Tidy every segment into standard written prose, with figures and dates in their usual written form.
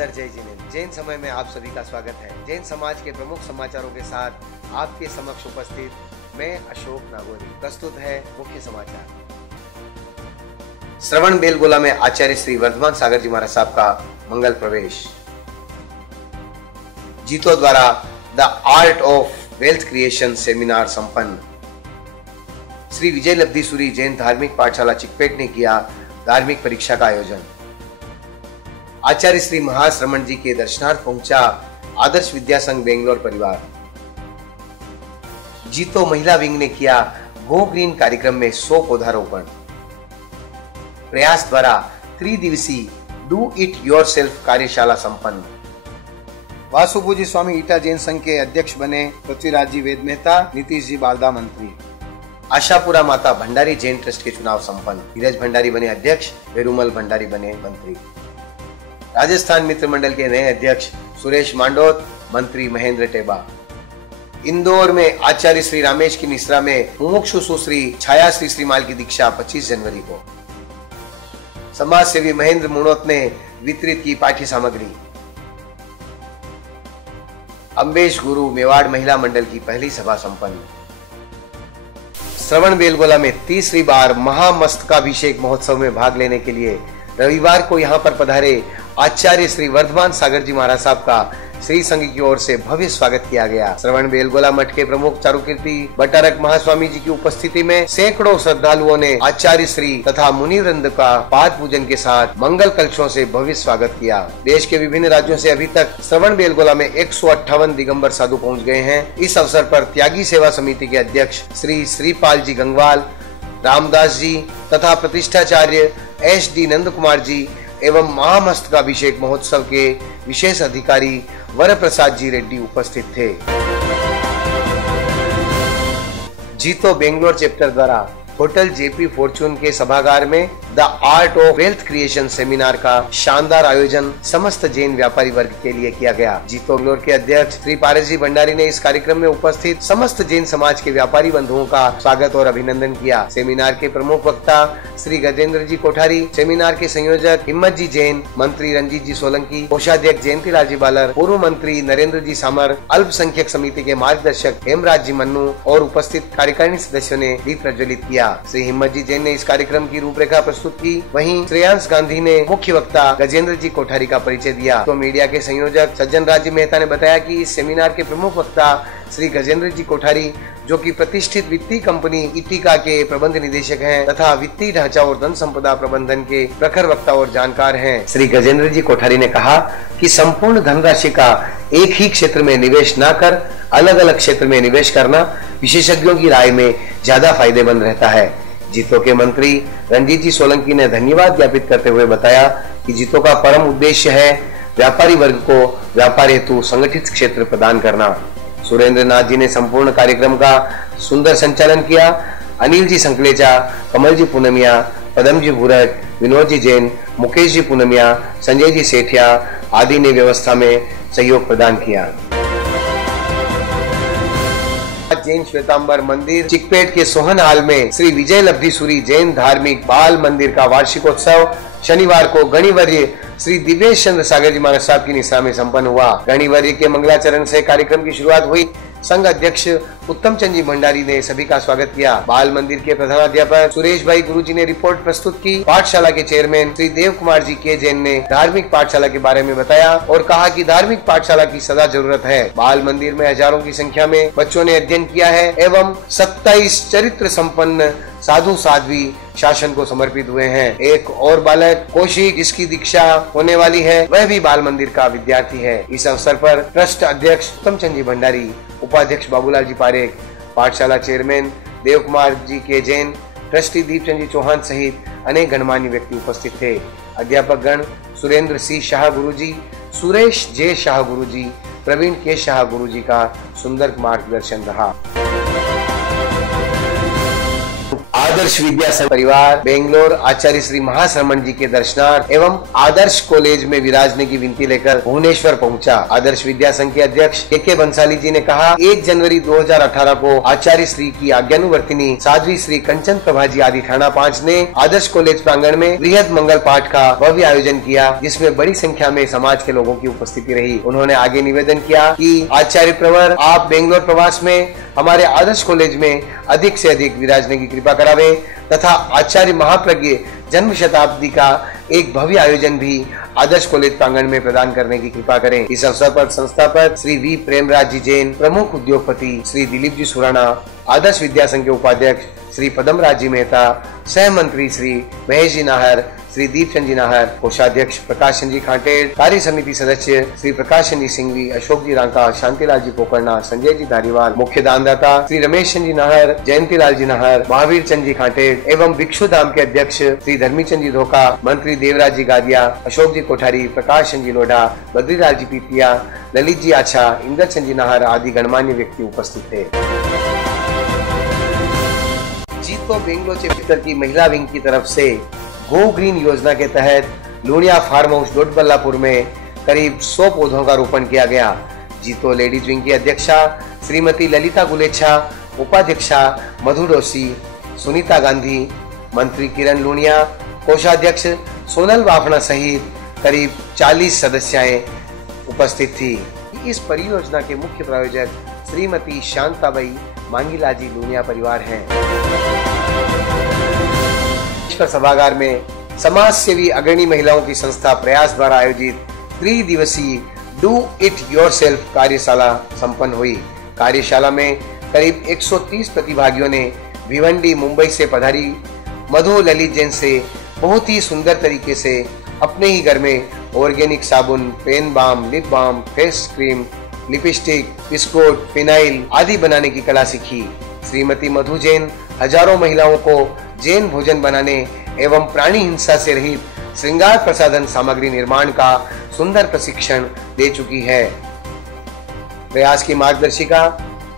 आदर जय जिनेन्द्र। जैन समय में आप सभी का स्वागत है। जैन समाज के प्रमुख समाचारों के साथ आपके समक्ष उपस्थित मैं अशोक नागौरी। प्रस्तुत है मुख्य समाचार। श्रवण बेलगोला में आचार्य श्री वर्धमान सागर जी महाराज साहब का मंगल प्रवेश। जीतो द्वारा the art of wealth creation seminar संपन्न। श्री विजय लब्धिसुरी जैन धार्मिक पाठशाला चिकपेट ने किया धार्मिक परीक्षा का आयोजन। आचार्य श्री महाश्रमण जी के दर्शनार्थ पहुंचा आदर्श विद्या संघ बेंगलोर परिवार। जीतो महिला विंग ने किया गो ग्रीन कार्यक्रम में 100 पौधारोपण। प्रयास द्वारा त्रिदिवसीय डू इट योरसेल्फ कार्यशाला संपन्न। वासुपूजी स्वामी ईटा जैन संघ के अध्यक्ष बने पृथ्वीराज जी वेद मेहता, नीतीश जी बालदा मंत्री। आशापुरा माता भंडारी जैन ट्रस्ट के चुनाव संपन्न। धीरज भंडारी बने अध्यक्ष, पेरुमल भंडारी बने मंत्री। राजस्थान मित्र मंडल के नए अध्यक्ष सुरेश मांडोत, मंत्री महेंद्र टेबा। इंदौर में आचार्य श्री रामेश की मिश्रा में मुमुक्षु सुश्री छाया श्री श्रीमाल की दीक्षा 25 जनवरी को। समाज सेवी महेंद्र मुनोत ने वितरित की पाठ्य सामग्री। अम्बेश गुरु मेवाड़ महिला मंडल की पहली सभा संपन्न। श्रवण बेलगोला में तीसरी बार महामस्तकाभिषेक महोत्सव में भाग लेने के लिए रविवार को यहां पर पधारे आचार्य श्री वर्धमान सागर जी महाराज साहब का श्री संघ की ओर से भव्य स्वागत किया गया। श्रवण बेलगोला मठ के प्रमुख चारुकीर्ति बटारक महास्वामी जी की उपस्थिति में सैकड़ों श्रद्धालुओं ने आचार्य श्री तथा मुनिवृंद का पाद पूजन के साथ मंगल कलशों से भव्य स्वागत किया। देश के विभिन्न राज्यों से अभी तक श्रवण बेलगोला में 158 दिगंबर साधु पहुँच गए हैं। इस अवसर पर त्यागी सेवा समिति के अध्यक्ष श्री श्रीपाल जी गंगवाल, रामदास जी तथा प्रतिष्ठाचार्य SD नंद कुमार जी एवं महामस्तकाभिषेक महोत्सव के विशेष अधिकारी वर प्रसाद जी रेड्डी उपस्थित थे। जीतो बेंगलोर चैप्टर द्वारा होटल JP फॉर्चून के सभागार में the art of wealth creation seminar का शानदार आयोजन समस्त जैन व्यापारी वर्ग के लिए किया गया। जीतो बेंगलोर के अध्यक्ष श्री पारस जी भंडारी ने इस कार्यक्रम में उपस्थित समस्त जैन समाज के व्यापारी बंधुओं का स्वागत और अभिनंदन किया। सेमिनार के प्रमुख वक्ता श्री गजेंद्र जी कोठारी, सेमिनार के संयोजक हिम्मत जी जैन, मंत्री रंजीत जी सोलंकी, कोषाध्यक्ष जयंती जी बालर, पूर्व मंत्री नरेंद्र जी सामर, अल्पसंख्यक समिति के मार्गदर्शक हेमराज जी मन्नू और उपस्थित कार्यकारिणी सदस्यों ने दीप प्रज्वलित किया। श्री हिम्मत जी जैन ने इस कार्यक्रम की रूपरेखा प्रस्तुत की। वहीं श्रेयांश गांधी ने मुख्य वक्ता गजेंद्र जी कोठारी का परिचय दिया। तो मीडिया के संयोजक सज्जन राज जी मेहता ने बताया कि इस सेमिनार के प्रमुख वक्ता श्री गजेंद्र जी कोठारी, जो कि प्रतिष्ठित वित्तीय कंपनी इटिका के प्रबंध निदेशक हैं तथा वित्तीय ढांचा और धन संपदा प्रबंधन के प्रखर वक्ता और जानकार हैं। श्री गजेंद्र जी कोठारी ने कहा कि संपूर्ण धनराशि का एक ही क्षेत्र में निवेश न कर अलग अलग क्षेत्र में निवेश करना विशेषज्ञों की राय में ज्यादा फायदेमंद रहता है। जीतो के मंत्री रंजीत जी सोलंकी ने धन्यवाद ज्ञापित करते हुए बताया कि जीतो का परम उद्देश्य है व्यापारी वर्ग को व्यापार हेतु संगठित क्षेत्र प्रदान करना। सुरेंद्र नाथ जी ने संपूर्ण कार्यक्रम का सुंदर संचालन किया। अनिल जी संकलेचा, कमल जी पूनमिया, पदम जी भूरट, विनोद जी जैन, मुकेश जी पूनमिया, संजय जी सेठिया आदि ने व्यवस्था में सहयोग प्रदान किया। जैन श्वेतांबर मंदिर चिकपेट के सोहन हाल में श्री विजय लब्धिसुरी जैन धार्मिक बाल मंदिर का वार्षिकोत्सव शनिवार को गणिवर्य श्री दिव्येश चंद्र सागर जी महाराज साहब की निशा में संपन्न हुआ। गणिवर्य के मंगलाचरण से कार्यक्रम की शुरुआत हुई। संघ अध्यक्ष उत्तम चंद जी भंडारी ने सभी का स्वागत किया। बाल मंदिर के प्रधानाध्यापक सुरेश भाई गुरुजी ने रिपोर्ट प्रस्तुत की। पाठशाला के चेयरमैन श्री देव कुमार जी के जैन ने धार्मिक पाठशाला के बारे में बताया और कहा कि धार्मिक पाठशाला की सदा जरूरत है। बाल मंदिर में हजारों की संख्या में बच्चों ने अध्ययन किया है एवं 27 चरित्र संपन्न साधु साध्वी शासन को समर्पित हुए हैं। एक और बालक कौशिक, जिसकी दीक्षा होने वाली है, वह भी बाल मंदिर का विद्यार्थी है। इस अवसर पर ट्रस्ट अध्यक्ष उत्तम चंद जी भंडारी, उपाध्यक्ष बाबूलाल जी पारेख, पाठशाला चेयरमैन देव कुमार जी के जैन, ट्रस्टी दीपचंद जी चौहान सहित अनेक गणमान्य व्यक्ति उपस्थित थे। अध्यापक गण सुरेंद्र सी शाह गुरुजी, सुरेश जे शाह गुरुजी, प्रवीण के शाह गुरुजी का सुंदर मार्गदर्शन रहा। आदर्श विद्या संघ परिवार बेंगलोर आचार्य श्री महाश्रमण जी के दर्शनार्थ एवं आदर्श कॉलेज में विराजने की विनती लेकर भुवनेश्वर पहुंचा। आदर्श विद्या संघ के अध्यक्ष के बंसाली जी ने कहा, 1 जनवरी 2018 को आचार्य श्री की आज्ञानुवर्तिनी साध्वी श्री कंचन प्रभा जी आदि थाना 5 ने आदर्श कॉलेज प्रांगण में बृहद मंगल पाठ का भव्य आयोजन किया, जिसमें बड़ी संख्या में समाज के लोगों की उपस्थिति रही। उन्होंने आगे निवेदन किया कि आचार्य प्रवर आप बेंगलोर प्रवास में हमारे आदर्श कॉलेज में अधिक से अधिक विराजने की कृपा करावे तथा आचार्य महाप्रज्ञ जन्म शताब्दी का एक भव्य आयोजन भी आदर्श कॉलेज प्रांगण में प्रदान करने की कृपा करें। इस अवसर पर संस्थापक श्री वी प्रेमराज जी जैन, प्रमुख उद्योगपति श्री दिलीप जी सुराना, आदर्श विद्या संघ के उपाध्यक्ष श्री पदमराज जी मेहता, सह मंत्री श्री महेश जी नाहर, श्री दीप चंद जी नाहर, कोषाध्यक्ष प्रकाश चंद जी खाटेड़, कार्य समिति सदस्य श्री प्रकाश चंद जी सिंघवी, अशोक जी रांका, शांतिलाल जी पोकरना, संजय जी धारीवाल, मुख्य दानदाता श्री रमेश चंद जी नाहर, जयंतीलाल जी नाहर, महावीर चंद जी खाटेड़ एवं भिक्षु धाम के अध्यक्ष श्री धर्मी चंद जी धोखा, मंत्री देवराज जी गादिया, अशोक जी कोठारी, प्रकाश चंद जी लोढ़ा, बद्रीलाल जी पीपिया, ललित जी आछा, इंदर चंद जी नाहर आदि गणमान्य व्यक्ति उपस्थित थे। जीतो बेंगलोर चैप्टर की महिला विंग की तरफ से गो ग्रीन योजना के तहत लूणिया फार्म हाउस डोडबल्लापुर में करीब 100 पौधों का रोपण किया गया। जीतो लेडीज विंग की अध्यक्षा श्रीमती ललिता गुलेच्छा, उपाध्यक्षा मधु डोसी, सुनीता गांधी, मंत्री किरण लूणिया, कोषाध्यक्ष सोनल वाफना सहित करीब 40 सदस्याएं उपस्थित थी। इस परियोजना के मुख्य प्रायोजक श्रीमती शांताबाई मांगीलाजी लूणिया परिवार हैं। सभागार में समाज सेवी अग्रणी महिलाओं की संस्था प्रयास द्वारा आयोजित 3 दिवसीय डू इट योरसेल्फ कार्यशाला संपन्न हुई। कार्यशाला में करीब 130 प्रतिभागियों ने भिवंडी मुंबई से पधारी मधु ललित जैन से बहुत ही सुंदर तरीके से अपने ही घर में ऑर्गेनिक साबुन, pain balm, lip balm, face cream, lipstick, biscuit, phenyl आदि बनाने की कला सीखी। श्रीमती मधु जैन हजारों महिलाओं को जैन भोजन बनाने एवं प्राणी हिंसा से रहित श्रृंगार प्रसाधन सामग्री निर्माण का सुंदर प्रशिक्षण दे चुकी है। प्रयास की मार्गदर्शिका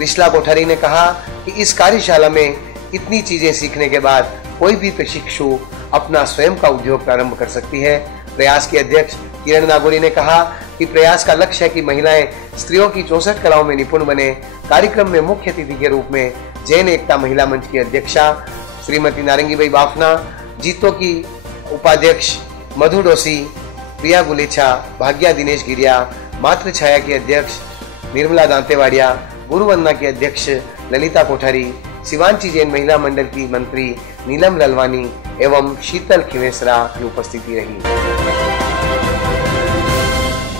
रिश्ला कोठारी ने कहा कि इस कार्यशाला में इतनी चीजें सीखने के बाद कोई भी प्रशिक्षु अपना स्वयं का उद्योग प्रारंभ कर सकती है। प्रयास के अध्यक्ष किरण नागोरी ने कहा कि प्रयास का लक्ष्य है कि महिलाएं स्त्रियों की 64 कलाओं में निपुण बने। कार्यक्रम में मुख्य अतिथि के रूप में जैन एकता महिला मंच की अध्यक्षा श्रीमती नारंगीबाई बाफना, जीतो की उपाध्यक्ष मधु डोसी, प्रिया गुलेच्छा, भाग्या दिनेश गिरिया, मातृ छाया की अध्यक्ष निर्मला दांतेवाड़िया, गुरुवंदना की अध्यक्ष ललिता कोठारी, शिवांची जैन महिला मंडल की मंत्री नीलम ललवानी एवं शीतल खिवेसरा की उपस्थिति रही।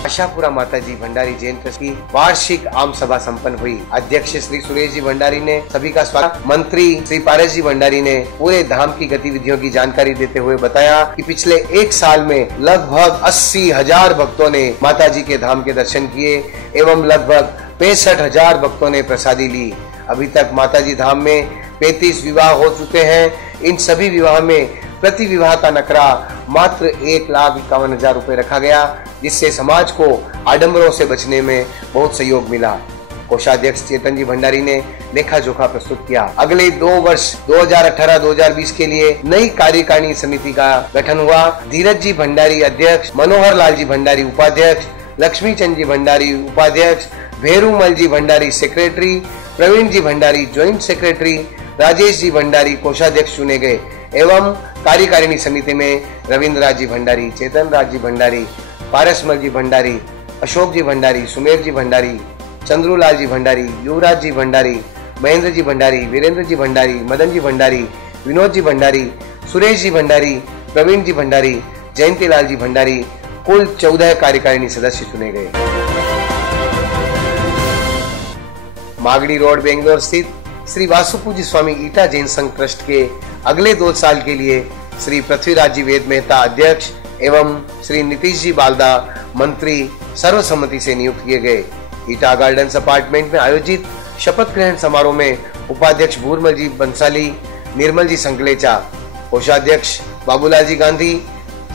आशापुरा माताजी भंडारी जैन ट्रस्ट की वार्षिक आम सभा संपन्न हुई। अध्यक्ष श्री सुरेश जी भंडारी ने सभी का स्वागत। मंत्री श्री पारस जी भंडारी ने पूरे धाम की गतिविधियों की जानकारी देते हुए बताया कि पिछले 1 साल में लगभग 80,000 भक्तों ने माताजी के धाम के दर्शन किए एवं लगभग 65,000 भक्तों ने प्रसादी ली। अभी तक माताजी धाम में 35 विवाह हो चुके हैं। इन सभी विवाह में प्रति विवाह का नकरा मात्र 1,51,000 रुपए रखा गया, जिससे समाज को आडंबरों से बचने में बहुत सहयोग मिला। कोषाध्यक्ष चेतन जी भंडारी ने लेखा जोखा प्रस्तुत किया। अगले 2 वर्ष 2018-2020 के लिए नई कार्यकारिणी समिति का गठन हुआ। धीरज जी भंडारी अध्यक्ष, मनोहर लाल जी भंडारी उपाध्यक्ष, लक्ष्मी चंद जी भंडारी उपाध्यक्ष, भेरूमल जी भंडारी सेक्रेटरी, प्रवीण जी भंडारी ज्वाइंट सेक्रेटरी, राजेश जी भंडारी कोषाध्यक्ष चुने गए एवं कार्यकारिणी समिति में रविंद्र राज जी भंडारी, चेतन राज जी भंडारी, पारसमल जी भंडारी, अशोक जी भंडारी, सुमेर जी भंडारी, चंद्रूलाल जी भंडारी, युवराज जी भंडारी, महेंद्र जी भंडारी, वीरेंद्र जी भंडारी, मदन जी भंडारी, विनोद जी भंडारी, सुरेश जी भंडारी, प्रवीण जी भंडारी, जयंतीलाल जी भंडारी, कुल 14 कार्यकारिणी सदस्य चुने गए। मागड़ी रोड बेंगलोर स्थित श्री वासुपूज्य स्वामी ईटा जैन संघ ट्रस्ट के अगले 2 साल के लिए श्री पृथ्वीराज जी वेद मेहता अध्यक्ष एवं श्री नीतीश जी बालदा मंत्री सर्वसम्मति से नियुक्त किए गए। ईटा गार्डन्स अपार्टमेंट में आयोजित शपथ ग्रहण समारोह में उपाध्यक्ष भूरमल जी बंसाली, निर्मल जी संकलेचा, कोषाध्यक्ष बाबूलाल जी गांधी,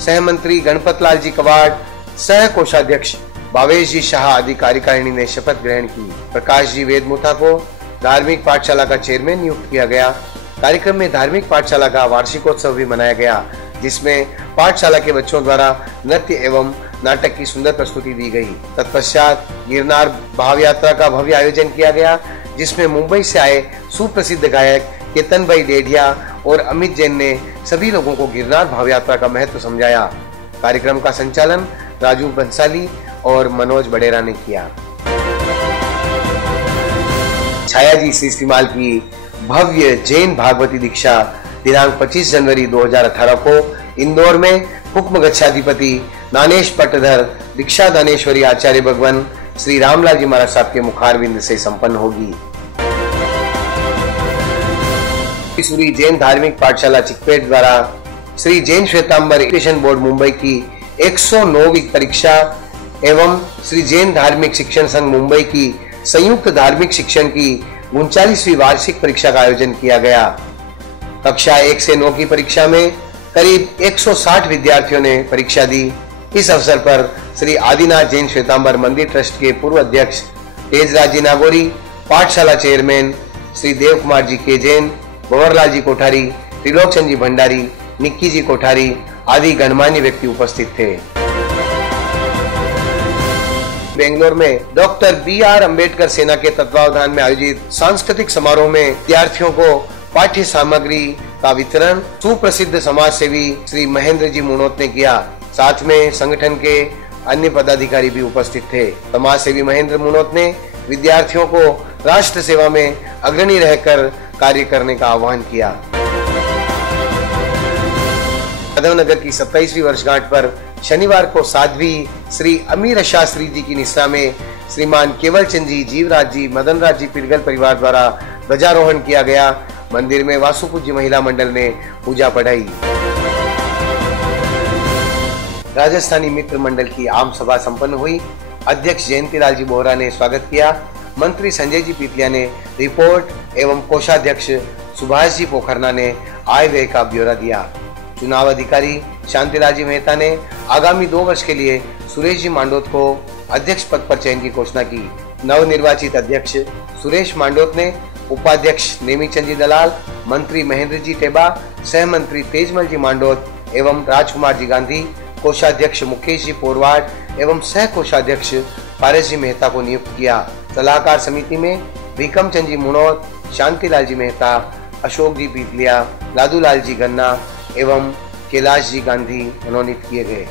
सह मंत्री गणपत लाल जी कवाड़, सह कोषाध्यक्ष भावेश जी शाह आदि कार्यकारिणी ने शपथ ग्रहण की। प्रकाश जी वेदमुथा को धार्मिक पाठशाला का चेयरमैन नियुक्त किया गया। कार्यक्रम में धार्मिक पाठशाला का वार्षिकोत्सव भी मनाया गया, जिसमें पाठशाला के बच्चों द्वारा नृत्य एवं नाटक की सुंदर प्रस्तुति दी गई। तत्पश्चात गिरनार भाव यात्रा का भव्य आयोजन किया गया, जिसमें मुंबई से आए सुप्रसिद्ध गायक केतन भाई डेढ़िया और अमित जैन ने सभी लोगों को गिरनार भाव यात्रा का महत्व समझाया। कार्यक्रम का संचालन राजू बंसाली और मनोज बडेरा ने किया। छाया जी श्री श्रीमाल की भव्य जैन भागवती दीक्षा दिनांक 25 जनवरी 2018 को इंदौर में हुक्म गच्छाधिपति नानेश पट्टधर दीक्षा दानेश्वरी आचार्य भगवान श्री रामलाल जी महाराज साहब के मुखारविंद से संपन्न होगी। सूरी जैन धार्मिक पाठशाला चिकपेट द्वारा श्री जैन श्वेतांबर एजुकेशन बोर्ड मुंबई की 109वीं परीक्षा एवं श्री जैन धार्मिक शिक्षण संघ मुंबई की संयुक्त धार्मिक शिक्षण की 39वीं वार्षिक परीक्षा का आयोजन किया गया। कक्षा 1 से 9 की परीक्षा में करीब 160 विद्यार्थियों ने परीक्षा दी। इस अवसर पर श्री आदिनाथ जैन श्वेतांबर मंदिर ट्रस्ट के पूर्व अध्यक्ष तेजराज जी नागौरी, पाठशाला चेयरमैन श्री देव कुमार जी के जैन, भंवरलाल जी कोठारी, त्रिलोक चंद जी भंडारी, निक्की जी कोठारी आदि गणमान्य व्यक्ति उपस्थित थे। बेंगलोर में डॉक्टर बी.आर. अम्बेडकर सेना के तत्वावधान में आयोजित सांस्कृतिक समारोह में विद्यार्थियों को पाठ्य सामग्री का वितरण सुप्रसिद्ध समाज सेवी श्री महेंद्र जी मुनोत ने किया। साथ में संगठन के अन्य पदाधिकारी भी उपस्थित थे। समाज सेवी महेंद्र मुनोत ने विद्यार्थियों को राष्ट्र सेवा में अग्रणी रहकर कार्य करने का आह्वान किया। माधवनगर की 27वीं वर्षगांठ पर शनिवार को साध्वी श्री अमीर शास्त्री जी की निष्ठा में श्रीमान केवल चंद जी, जीवराज जी, मदन राज जी पिरगल परिवार द्वारा ध्वजारोहण किया गया। मंदिर में वासुपूज्य महिला मंडल ने पूजा पढ़ाई। राजस्थानी मित्र मंडल की आम सभा संपन्न हुई। अध्यक्ष जयंतीलाल जी बोहरा ने स्वागत किया। मंत्री संजय जी पीपलिया ने रिपोर्ट एवं कोषाध्यक्ष सुभाष जी पोखरना ने आय व्यय का ब्यौरा दिया। चुनाव अधिकारी शांतिलाल जी मेहता ने आगामी 2 वर्ष के लिए सुरेश जी मांडोत को अध्यक्ष पद पर चयन की घोषणा की। नवनिर्वाचित अध्यक्ष सुरेश मांडोत ने उपाध्यक्ष नेमीचंद जी दलाल, मंत्री महेंद्र जी टेबा, सह मंत्री तेजमल जी मांडोत एवं राजकुमार जी गांधी, कोषाध्यक्ष मुकेश जी पोरवाड एवं सह कोषाध्यक्ष पारस जी मेहता को नियुक्त किया। सलाहकार समिति में भीकम चंद जी मुनोत, शांतिलाल जी मेहता, अशोक जी पीपलिया, लादूलाल जी गन्ना एवं कैलाश जी गांधी मनोनीत किए गए।